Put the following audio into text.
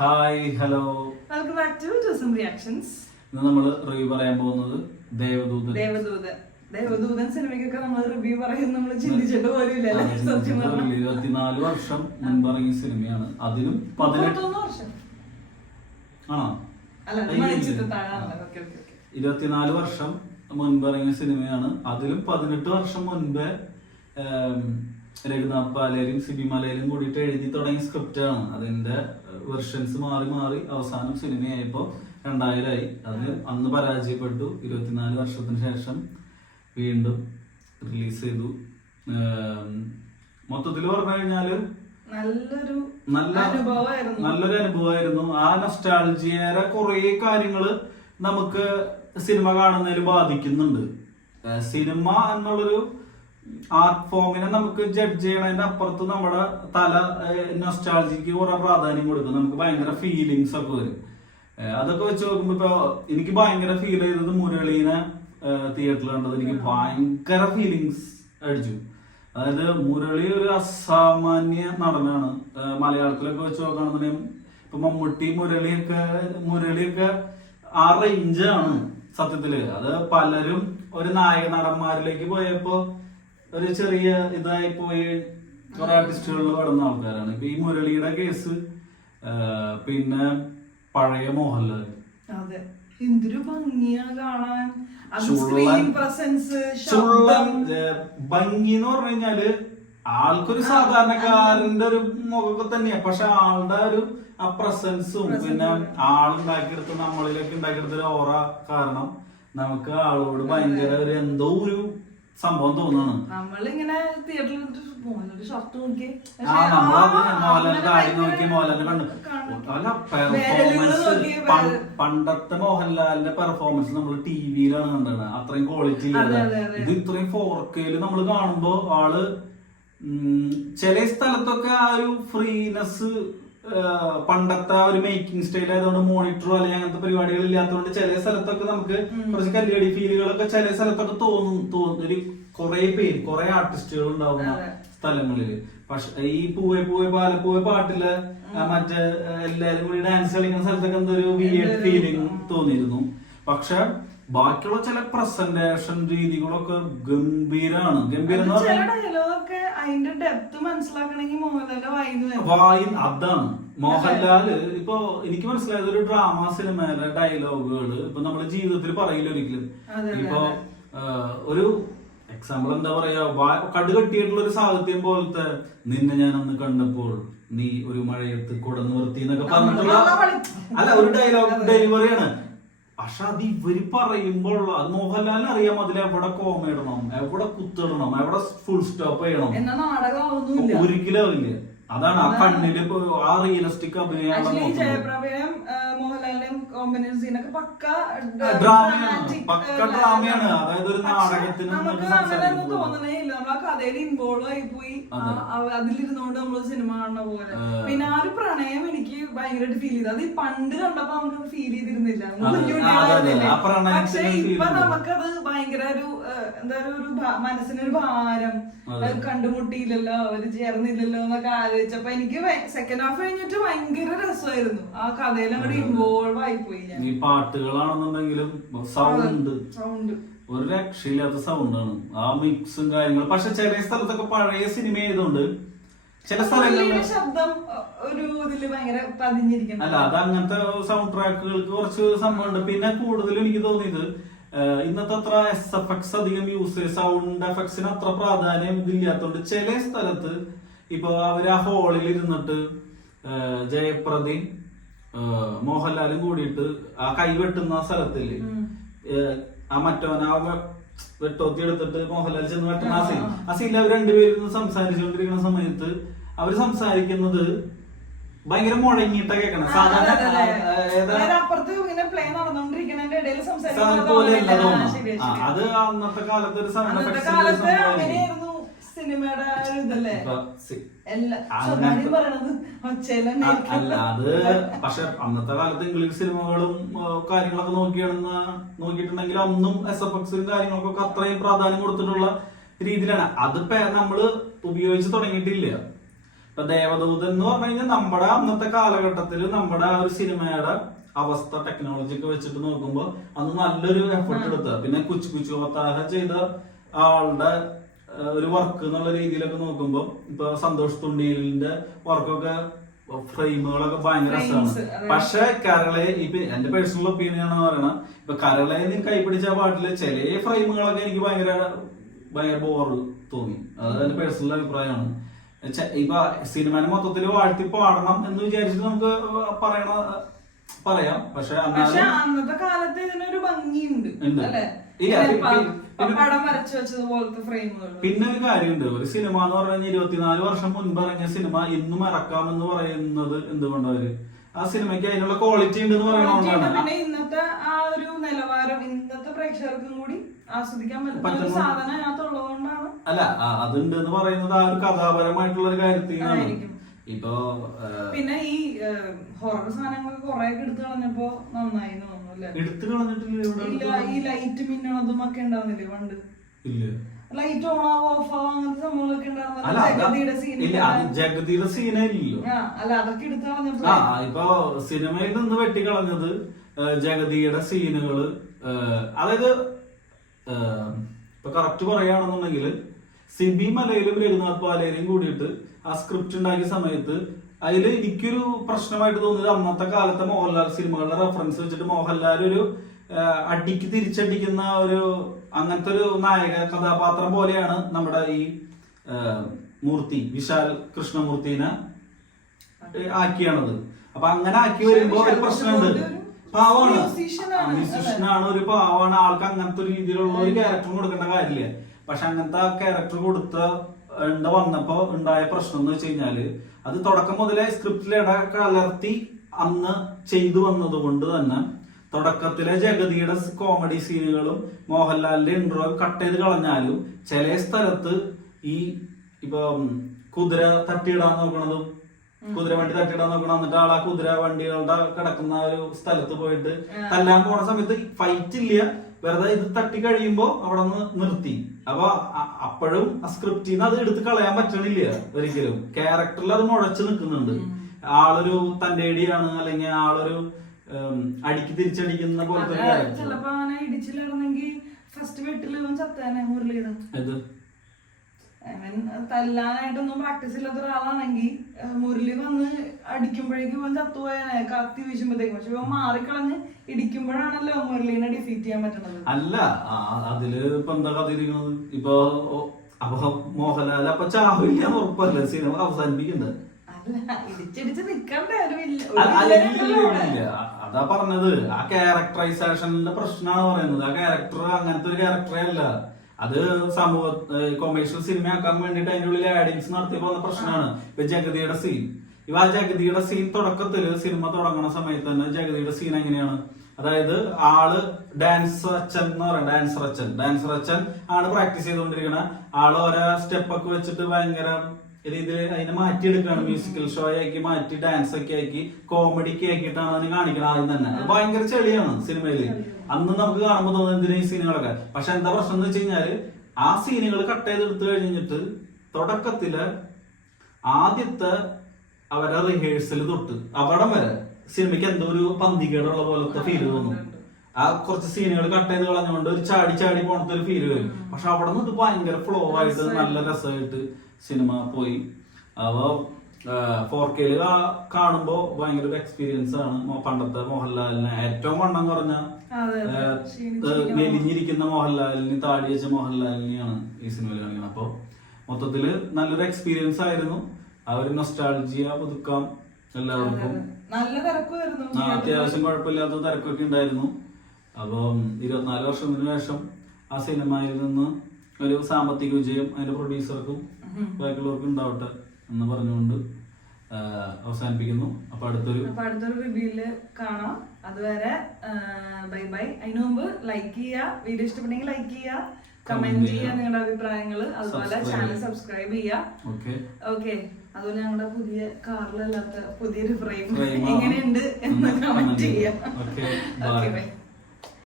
Hi hello welcome back to ടൂസം reactions. ഇന്ന് നമ്മൾ റിവ്യൂ പറയാൻ പോകുന്നത് ദേവദൂതൻ. ദേവദൂതൻ സിനിമയ്ക്കൊക്കെ നമ്മൾ റിവ്യൂ പറയും നമ്മൾ ചിന്തിച്ചിട്ട് പോലും ഇല്ലല്ലേ. 24 വർഷം മുൻപിറങ്ങിയ സിനിമയാണ്. അതിനും 18 വർഷം ആണോ? അല്ല, 24 വർഷം മുൻപിറങ്ങിയ സിനിമയാണ്. അതിലും 18 വർഷം മുൻപേ രഘുനാഥ് പാലേരും സിബി മലയിലും കൂടിയിട്ട് എഴുതി തുടങ്ങിയ സ്ക്രിപ്റ്റ് ആണ്. അതിന്റെ വെർഷൻസ് മാറി മാറി അവസാനം സിനിമയായപ്പോ 2000 അത് അന്ന് പരാജയപ്പെട്ടു. 24 വർഷത്തിന് ശേഷം വീണ്ടും റിലീസ് ചെയ്തു. മൊത്തത്തിൽ പറഞ്ഞു കഴിഞ്ഞാല് നല്ലൊരു അനുഭവമായിരുന്നു. ആ നൊസ്റ്റാൾജിയയുടെ കുറെ കാര്യങ്ങള് നമുക്ക് സിനിമ കാണുന്നതിൽ ബാധിക്കുന്നുണ്ട്. സിനിമ എന്നുള്ളൊരു ആർട്ട് ഫോമിനെ നമുക്ക് ജഡ്ജ് ചെയ്യണതിന്റെ അപ്പുറത്ത് നമ്മുടെ തല നൊസ്റ്റാൾജിക്ക് കുറെ പ്രാധാന്യം കൊടുക്കും. നമുക്ക് ഭയങ്കര ഫീലിങ്സ് ഒക്കെ വരും. അതൊക്കെ വെച്ച് നോക്കുമ്പോ ഇപ്പൊ എനിക്ക് ഭയങ്കര ഫീൽ ചെയ്തത് മുരളീനെ തിയേറ്ററിൽ കണ്ടത്. എനിക്ക് ഭയങ്കര ഫീലിങ്സ് അടിച്ചു. അതായത് മുരളി ഒരു അസാമാന്യ നടനാണ്. മലയാളത്തിലൊക്കെ വെച്ച് നോക്കുകയാണെന്നുണ്ടെങ്കിൽ ഇപ്പൊ മമ്മൂട്ടി മുരളിയൊക്കെ ആ റേഞ്ചാണ് സത്യത്തില്. അത് പലരും ഒരു നായക നടന്മാരിലേക്ക് പോയപ്പോ ഒരു ചെറിയ ഇതായി പോയി കുറെ ആർട്ടിസ്റ്റുകളിൽ കടന്ന ആൾക്കാരാണ്. ഇപ്പൊ ഈ മുരളിയുടെ കേസ്, പിന്നെ പഴയ മോഹൻലാൽ, ഭംഗി എന്ന് പറഞ്ഞു കഴിഞ്ഞാല് ആൾക്കൊരു സാധാരണക്കാരന്റെ ഒരു മുഖമൊക്കെ തന്നെയാ. പക്ഷെ ആളുടെ ഒരു ആ പ്രസൻസും പിന്നെ ആളുണ്ടാക്കിയെടുത്ത് നമ്മളിലേക്ക് ഉണ്ടാക്കിയെടുത്ത ഒരു ഓറ കാരണം നമുക്ക് ആളോട് ഭയങ്കര ഒരു എന്തോ ഒരു സംഭവം തോന്നാണ്. നമ്മളിങ്ങനെ തിയേറ്ററിൽ ഷർട്ട് നോക്കി പണ്ടത്തെ മോഹൻലാലിന്റെ പെർഫോമൻസ് നമ്മൾ ടിവിയിലാണ് കണ്ടത്. അത്രയും ക്വാളിറ്റി ഇത് ഇത്രയും 4K നമ്മൾ കാണുമ്പോ ആള് ചില സ്ഥലത്തൊക്കെ ആ ഒരു ഫ്രീനെസ്, പണ്ടത്തെ ഒരു മേക്കിംഗ് സ്റ്റൈൽ ആയതുകൊണ്ട് മോണിറ്ററോ അല്ലെങ്കിൽ അങ്ങനത്തെ പരിപാടികൾ ഇല്ലാത്തതുകൊണ്ട് ചില സ്ഥലത്തൊക്കെ നമുക്ക് കുറച്ച് കല്യാടി ഫീലുകളൊക്കെ ചില സ്ഥലത്തൊക്കെ തോന്നും. കുറെ ആർട്ടിസ്റ്റുകൾ ഉണ്ടാവുന്ന സ്ഥലങ്ങളില്. പക്ഷെ ഈ പൂവേ പൂവേ പാലപ്പൂവേ പാട്ടില് മറ്റേ എല്ലാരും കൂടി ഡാൻസ് കളിക്കുന്ന സ്ഥലത്തൊക്കെ എന്തോ ഒരു വിയേർഡ് ഫീലിംഗ് തോന്നിയിരുന്നു. പക്ഷെ ബാക്കിയുള്ള ചില പ്രസന്റേഷൻ രീതികളൊക്കെ ഗംഭീരാണ്. അതാണ് മോഹൻലാല്. ഇപ്പൊ എനിക്ക് മനസ്സിലായത് ഒരു ഡ്രാമ സിനിമയിലെ ഡയലോഗുകള് ഇപ്പൊ നമ്മുടെ ജീവിതത്തിൽ പറയില്ല ഒരിക്കലും. ഇപ്പൊ ഒരു എക്സാമ്പിൾ എന്താ പറയാ, കടുകട്ടിയിട്ടുള്ള ഒരു സാഹിത്യം പോലത്തെ നിന്നെ ഞാൻ അന്ന് കണ്ടപ്പോൾ നീ ഒരു മഴയത്ത് കുട നിർത്തി എന്നൊക്കെ പറഞ്ഞിട്ടുള്ള അല്ല ഒരു ഡയലോഗ് ഡെലിവറിയാണ്. പക്ഷെ അത് ഇവര് പറയുമ്പോൾ അത് മോഹൻലാലിന് അറിയാം അതിൽ എവിടെ കോമ ഇടണം, എവിടെ കുത്തിടണം, എവിടെ ഫുൾ സ്റ്റോപ്പ് ചെയ്യണം. ഒരിക്കലും അറിയില്ല. അതാണ് ആ കണ്ണില് ആ റിയലിസ്റ്റിക് അഭിനയം. ഡ്രാമയാണ്. അതായത് ഒരു നാടകത്തിന് കഥയിൽ ഇൻവോൾവ് ആയി പോയി അതിലിരുന്നോണ്ട് നമ്മള് സിനിമ കാണുന്ന പോലെ. പിന്നെ ആ ഒരു പ്രണയം എനിക്ക് ഭയങ്കരമായിട്ട് ഫീൽ ചെയ്തു. അത് പണ്ട് കണ്ടപ്പോ നമുക്ക് ഫീൽ ചെയ്തിരുന്നില്ല. പക്ഷെ ഇപ്പൊ നമുക്കത് ഭയങ്കര ഒരു എന്താ ഒരു മനസ്സിനൊരു ഭാരം. കണ്ടുമുട്ടിയില്ലല്ലോ, അവര് ചേർന്നില്ലല്ലോ എന്നൊക്കെ ആലോചിച്ചപ്പോ എനിക്ക് സെക്കൻഡ് ഹാഫ് കഴിഞ്ഞിട്ട് ഭയങ്കര രസമായിരുന്നു. ആ കഥയിൽ അങ്ങോട്ട് ഇൻവോൾവ് ആയി പോയി. ഈ പാട്ടുകളാണെന്നുണ്ടെങ്കിലും സൗണ്ട് ഒരു രക്ഷയില്ലാത്ത സൗണ്ടാണ്. ആ മിക്സും കാര്യങ്ങളും. പക്ഷെ ചില സ്ഥലത്തൊക്കെ പഴയ സിനിമ ആയതുകൊണ്ട് ചില സ്ഥലങ്ങളിൽ ശബ്ദം ഒരു ഇതില് ഭയങ്കര പതിഞ്ഞിരിക്കണം. അല്ല, അത് അങ്ങനത്തെ സൗണ്ട് ട്രാക്കുകൾക്ക് കുറച്ച് സംഭവമുണ്ട്. പിന്നെ കൂടുതലും എനിക്ക് തോന്നിയത് ഇന്നത്തെ അത്ര SFX അധികം യൂസ് ചെയ്ത് സൗണ്ട് എഫക്ട്സിന് അത്ര പ്രാധാന്യം ഇതില്ലാത്തോണ്ട് ചില സ്ഥലത്ത് ഇപ്പൊ അവര് ആ ഹോളിൽ ഇരുന്നിട്ട് ജയപ്രദയും മോഹൻലാലും കൂടിയിട്ട് ആ കൈ വെട്ടുന്ന സ്ഥലത്തില് ആ മറ്റോന വെട്ടോത്തി എടുത്തിട്ട് മോഹൻലാൽ ചെന്ന് വെട്ടുന്ന ആ സീനിൽ അവർ രണ്ടുപേരും സംസാരിച്ചുകൊണ്ടിരിക്കുന്ന സമയത്ത് അവര് സംസാരിക്കുന്നത് ഭയങ്കര മുഴങ്ങിയിട്ടാ കേൾക്കണം. സാധാരണ അത് അന്നത്തെ കാലത്ത് ഒരു സൗണ്ട് എഫക്ട്സ് സിനിമയുടെ ഇതല്ലേ അല്ല അത്. പക്ഷെ അന്നത്തെ കാലത്ത് ഇംഗ്ലീഷ് സിനിമകളും കാര്യങ്ങളൊക്കെ നോക്കിയിട്ടുണ്ടെങ്കിൽ അന്നും SFXും കാര്യങ്ങൾക്കൊക്കെ അത്രയും പ്രാധാന്യം കൊടുത്തിട്ടുള്ള രീതിയിലാണ്. അതിപ്പോ നമ്മള് ഉപയോഗിച്ച് തുടങ്ങിയിട്ടില്ല. ഇപ്പൊ ദേവദൂതൻ എന്ന് പറഞ്ഞു കഴിഞ്ഞാൽ നമ്മുടെ അന്നത്തെ കാലഘട്ടത്തിൽ നമ്മുടെ ആ ഒരു സിനിമയുടെ അവസ്ഥ ടെക്നോളജി ഒക്കെ വെച്ചിട്ട് നോക്കുമ്പോ അന്ന് നല്ലൊരു എഫർട്ട് എടുത്ത, പിന്നെ കുച്ചു കുച്ചു ഹത്താഹ ചെയ്ത ആളുടെ ഒരു വർക്ക് എന്നുള്ള രീതിയിലൊക്കെ നോക്കുമ്പോ ഇപ്പൊ സന്തോഷ് തുണ്ടിയിലിന്റെ വർക്കൊക്കെ ഫ്രെയിമുകളൊക്കെ ഭയങ്കര രസമാണ്. പക്ഷെ കരളയെ ഇപ്പൊ എന്റെ പേഴ്സണൽ ഒപ്പീനിയൻ ആണ് പറയണത്, ഇപ്പൊ കരളയെ നീ കൈപ്പിടിച്ച പാട്ടില് ചില ഫ്രെയിമുകളൊക്കെ എനിക്ക് ഭയങ്കര ബോറ് തോന്നി. അത് എന്റെ പേഴ്സണൽ അഭിപ്രായമാണ്. ഇപ്പൊ സിനിമനെ മൊത്തത്തിൽ വാഴ്ത്തി പാടണം എന്ന് വിചാരിച്ചിട്ട് നമുക്ക് പറയാം. പക്ഷെ അന്നത്തെ കാലത്ത് ഇതിനൊരു ഭംഗിയുണ്ട് അല്ലെ, പടം വരച്ചു വെച്ചതുപോലത്തെ ഫ്രെയിമുകൾ. പിന്നെ ഒരു കാര്യമുണ്ട്, ഒരു സിനിമ എന്ന് പറഞ്ഞാൽ 24 വർഷം മുൻപ് ഇറങ്ങിയ സിനിമ ഇന്നും ഇറക്കാമെന്ന് പറയുന്നത് എന്തുകൊണ്ടവര് ആ സിനിമയ്ക്ക് അതിനുള്ള ക്വാളിറ്റി ഉണ്ട് എന്ന് പറയുന്നതുകൊണ്ടാണ്. പിന്നെ ഇന്നത്തെ ആ ഒരു നിലവാരം ഇന്നത്തെ പ്രേക്ഷകർക്കും കൂടി ആസ്വദിക്കാൻ പറ്റുന്ന സാധനം അതിനകത്തുള്ളതുകൊണ്ടാണ്. അല്ല, അതുണ്ട് എന്ന് പറയുന്നത് ആ ഒരു കഥാപരമായിട്ടുള്ള ഒരു കാര്യത്തിലാണ്. ഇപ്പൊ പിന്നെ ഈ ഹൊറർ സാധനങ്ങളൊക്കെ കൊറേ എടുത്തു കളഞ്ഞപ്പോ നന്നായി തോന്നുന്നു. എടുത്തു കളഞ്ഞിട്ടില്ല, ഈ ലൈറ്റ് മിന്നണതും ഒക്കെ ഉണ്ടാവുന്നില്ലേ പണ്ട്, ലൈറ്റ് ഓൺ ആവോ ഓഫ് ആവോ അങ്ങനത്തെ സംഭവങ്ങളൊക്കെ ഉണ്ടാവുന്നത്. ജഗതിയുടെ സീനല്ലോ. അല്ല, അതൊക്കെ എടുത്തു കളഞ്ഞപ്പോ ഇപ്പൊ സിനിമയിൽ നിന്ന് വെട്ടിക്കളഞ്ഞത് ജഗതിയുടെ സീനുകള്. അതായത് ഇപ്പൊ കറക്റ്റ് പറയുകയാണെന്നുണ്ടെങ്കിൽ സിബി മലയിലും രഘുനാഥ് പാലേരിയും കൂടിയിട്ട് ആ സ്ക്രിപ്റ്റ് ഉണ്ടാക്കിയ സമയത്ത് അതിൽ എനിക്കൊരു പ്രശ്നമായിട്ട് തോന്നിയത് അന്നത്തെ കാലത്തെ മോഹൻലാൽ സിനിമകളുടെ റെഫറൻസ് വെച്ചിട്ട് മോഹൻലാൽ ഒരു അടിക്ക് തിരിച്ചടിക്കുന്ന ഒരു അങ്ങനത്തെ ഒരു നായക കഥാപാത്രം പോലെയാണ് നമ്മുടെ ഈ മൂർത്തി വിശാൽ കൃഷ്ണമൂർത്തിനെ ആക്കിയാണത്. അപ്പൊ അങ്ങനെ ആക്കി വരുമ്പോ ഒരു പ്രശ്നമുണ്ട്. പാവാണ്, മ്യൂസിഷ്യനാണ്, ഒരു പാവാണ്, ആൾക്ക് അങ്ങനത്തെ ഒരു രീതിയിലുള്ള ഒരു ക്യാരക്ടർ കൊടുക്കേണ്ട കാര്യമില്ല. പക്ഷെ അങ്ങനത്തെ ക്യാരക്ടർ വന്നപ്പോ ഉണ്ടായ പ്രശ്നം എന്ന് വെച്ച് കഴിഞ്ഞാല് അത് തുടക്കം മുതലേ സ്ക്രിപ്റ്റിൽ കലർത്തി അന്ന് ചെയ്തു വന്നത് കൊണ്ട് തന്നെ തുടക്കത്തിലെ ജഗതിയുടെ കോമഡി സീനുകളും മോഹൻലാലിന്റെ ഇൻട്രോയും കട്ട് ചെയ്ത് കളഞ്ഞാലും ചില സ്ഥലത്ത് ഈ ഇപ്പൊ കുതിര തട്ടിയിടാൻ നോക്കണതും കുതിര വണ്ടി തട്ടിയിടാൻ നോക്കണം, എന്നിട്ട് ആളാ കുതിര വണ്ടികളുടെ കിടക്കുന്ന ഒരു സ്ഥലത്ത് പോയിട്ട് തല്ലാൻ പോണ സമയത്ത് ഫൈറ്റ് ഇല്ല, വെറുതെ ഇത് തട്ടി കഴിയുമ്പോ അവിടെ നിന്ന് നിർത്തി. അപ്പൊ അപ്പോഴും ആ സ്ക്രിപ്റ്റിൽ നിന്ന് അത് എടുത്ത് കളയാൻ പറ്റണില്ല ഒരിക്കലും. ക്യാരക്ടറിൽ അത് മുഴച്ചു നിൽക്കുന്നുണ്ട്. ആളൊരു തന്റെ ഇടിയാണ്, അല്ലെങ്കിൽ ആളൊരു അടിക്ക് തിരിച്ചടിക്കുന്ന പോലത്തെ ചിലപ്പോ ഇടിച്ചിലാണെങ്കിൽ ഫസ്റ്റ് വീട്ടിൽ ചത്താനെ മുരളിയുടെ തല്ലാനായിട്ടൊന്നും പ്രാക്ടീസ് ഇല്ലാത്ത ഒരാളാണെങ്കിൽ മുരളി വന്ന് അടിക്കുമ്പോഴേക്കും ഇവൻ ചത്തുപോയാനെ കത്തി വീശുമ്പോഴത്തേക്കും. പക്ഷെ ഇവൻ മാറിക്കളഞ്ഞ് ഇടിക്കുമ്പോഴാണല്ലോ മുരളീനെ ഡിഫീറ്റ് ചെയ്യാൻ പറ്റുന്നത്. അല്ല, അതില് ഇപ്പൊ എന്താ കഥയിരിക്കുന്നത്? ഇപ്പൊ അപ്പൊ മോഹൻലാൽ അപ്പൊ ചാവില്ല ഉറപ്പല്ലേ സിനിമ അവസാനിപ്പിക്കുന്നത്? അതാ പറഞ്ഞത്, ആ ക്യാരക്ടറൈസേഷന്റെ പ്രശ്നമാണ് പറയുന്നത്. ആ ക്യാരക്ടർ അങ്ങനത്തെ ഒരു ക്യാരക്ടറേ അല്ല. അത് സമൂഹ കൊമേഴ്ഷ്യൽ സിനിമയാക്കാൻ വേണ്ടിട്ട് അതിന്റെ ഉള്ളിൽ ആഡിങ്സ് നടത്തി പോകുന്ന പ്രശ്നമാണ്. ഇപ്പൊ ജഗതിയുടെ സീൻ, ആ ജഗതിയുടെ സീൻ തുടക്കത്തില് സിനിമ തുടങ്ങുന്ന സമയത്ത് തന്നെ ജഗതിയുടെ സീൻ എങ്ങനെയാണ്? അതായത് ആള് ഡാൻസർ അച്ഛൻ എന്ന് പറയാം, ഡാൻസർ അച്ഛൻ ആണ് പ്രാക്ടീസ് ചെയ്തുകൊണ്ടിരിക്കണ ആള് ഓരോ സ്റ്റെപ്പൊക്കെ വെച്ചിട്ട് ഭയങ്കര രീതിയിൽ അതിനെ മാറ്റിയെടുക്കുകയാണ്. മ്യൂസിക്കൽ ഷോ ആക്കി മാറ്റി ഡാൻസ് ഒക്കെ ആക്കി കോമഡിക്ക് ആക്കിയിട്ടാണ് അതിന് കാണിക്കണം. ആദ്യം തന്നെ അത് ഭയങ്കര ചെളിയാണ് സിനിമയില്. അന്ന് നമുക്ക് കാണുമ്പോൾ തോന്നുന്നത് എന്തിനാ ഈ സീനുകളൊക്കെ. പക്ഷെ എന്താ പ്രശ്നം എന്ന് വെച്ച് കഴിഞ്ഞാല് ആ സീനുകൾ കട്ട് ചെയ്തെടുത്ത് കഴിഞ്ഞിട്ട് തുടക്കത്തില് ആദ്യത്തെ അവരെ റിഹേഴ്സൽ തൊട്ട് അവിടം വരെ സിനിമയ്ക്ക് എന്തോ ഒരു പന്തികേടുള്ള പോലത്തെ ഫീല് തോന്നും. ആ കുറച്ച് സീനുകൾ കട്ട് ചെയ്ത് കളഞ്ഞുകൊണ്ട് ഒരു ചാടി പോണത്തെ ഒരു ഫീല് വരും. പക്ഷെ അവിടെ നിന്ന് ഇത് ഭയങ്കര ഫ്ലോ ആയിട്ട് നല്ല രസമായിട്ട് സിനിമ പോയി. അപ്പൊ 4K കാണുമ്പോ ഭയങ്കര ഒരു എക്സ്പീരിയൻസ് ആണ്. പണ്ടത്തെ മോഹൻലാലിനെ ഏറ്റവും വണ്ണം കുറഞ്ഞ മെലിഞ്ഞിരിക്കുന്ന മോഹൻലാലിന് താടി വെച്ച മോഹൻലാലിനെയാണ് ഈ സിനിമയിൽ കാണിക്കുന്നത്. അപ്പൊ മൊത്തത്തില് നല്ലൊരു എക്സ്പീരിയൻസ് ആയിരുന്നു. ആ ഒരു നൊസ്റ്റാൾജിയ പുതുക്കാം എല്ലാവർക്കും. അത്യാവശ്യം കുഴപ്പമില്ലാത്ത തിരക്കൊക്കെ ഉണ്ടായിരുന്നു. അപ്പം 24 വർഷത്തിന് ശേഷം ആ സിനിമയിൽ നിന്ന് ഒരു സാമ്പത്തിക വിജയം അതിന്റെ പ്രൊഡ്യൂസർക്കും ബാക്കിയുള്ളവർക്കും ഉണ്ടാവട്ടെ എന്ന് പറഞ്ഞുകൊണ്ട് അവസാനിപ്പിക്കുന്നു. അപ്പൊ അടുത്തൊരു റിവ്യൂല് കാണാം. അതുവരെ ബൈ ബൈ. അതിനു മുമ്പ് ലൈക്ക് ചെയ്യുക, വീഡിയോ ഇഷ്ടപ്പെട്ടെങ്കിൽ ലൈക്ക് ചെയ്യുക, കമന്റ് ചെയ്യുക നിങ്ങളുടെ അഭിപ്രായങ്ങള്. അതുപോലെ ചാനൽ സബ്സ്ക്രൈബ് ചെയ്യുക. ഓക്കെ. അതുപോലെ ഞങ്ങളുടെ പുതിയ കാറിലല്ലാത്ത പുതിയൊരു ഫ്രെയിം എങ്ങനെയുണ്ട് എന്ന് കമന്റ് ചെയ്യാം. Okay bye.